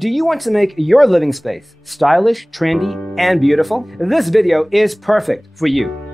Do you want to make your living space stylish, trendy, and beautiful? This video is perfect for you.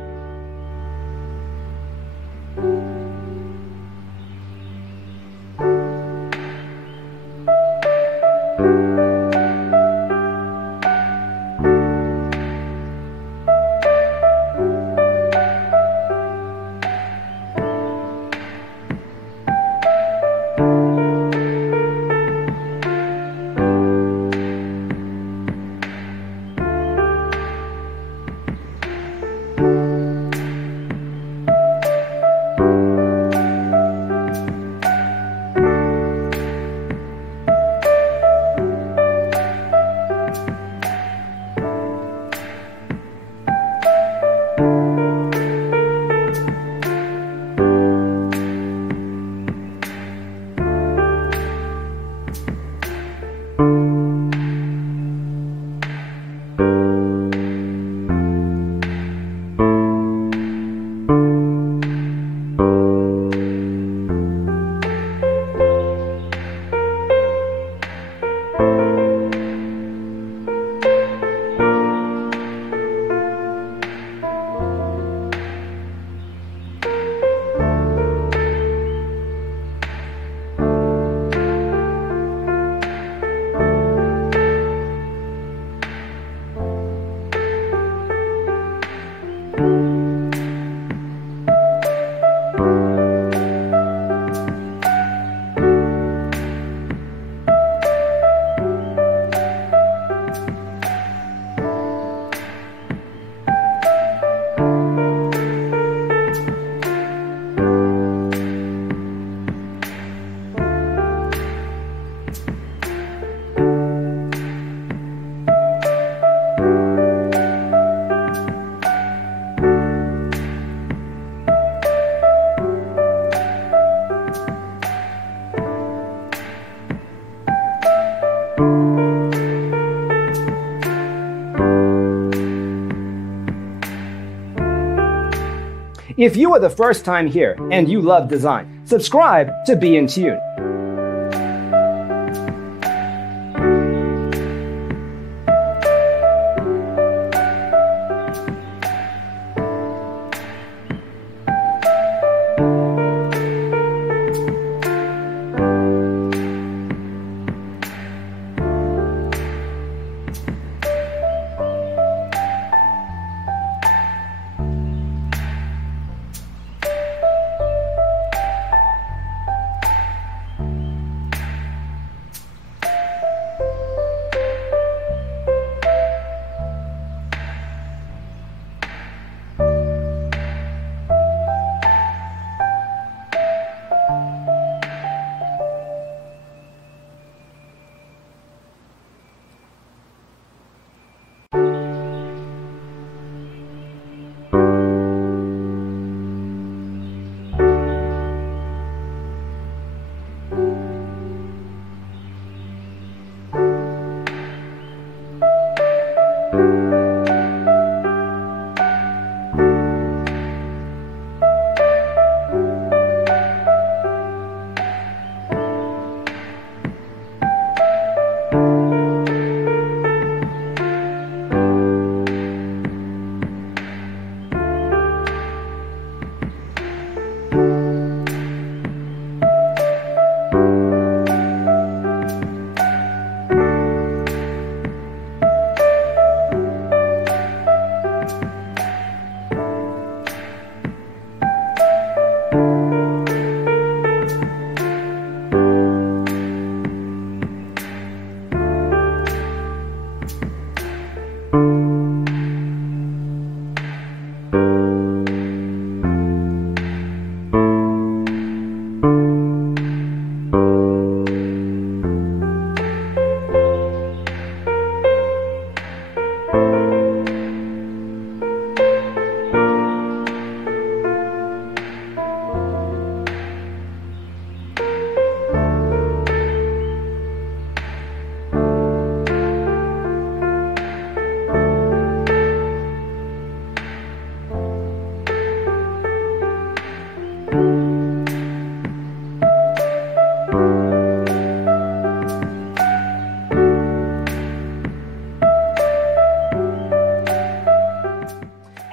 If you are the first time here and you love design, subscribe to Be in Tune.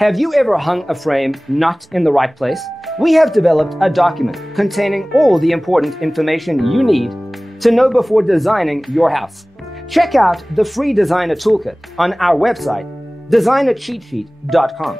Have you ever hung a frame not in the right place? We have developed a document containing all the important information you need to know before designing your house. Check out the free designer toolkit on our website, designercheatsheet.com.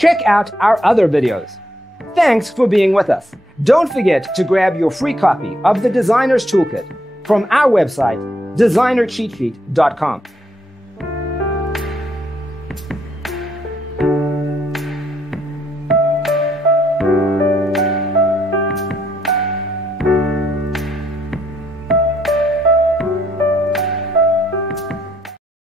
Check out our other videos. Thanks for being with us. Don't forget to grab your free copy of the Designer's Toolkit from our website, designercheatsheet.com.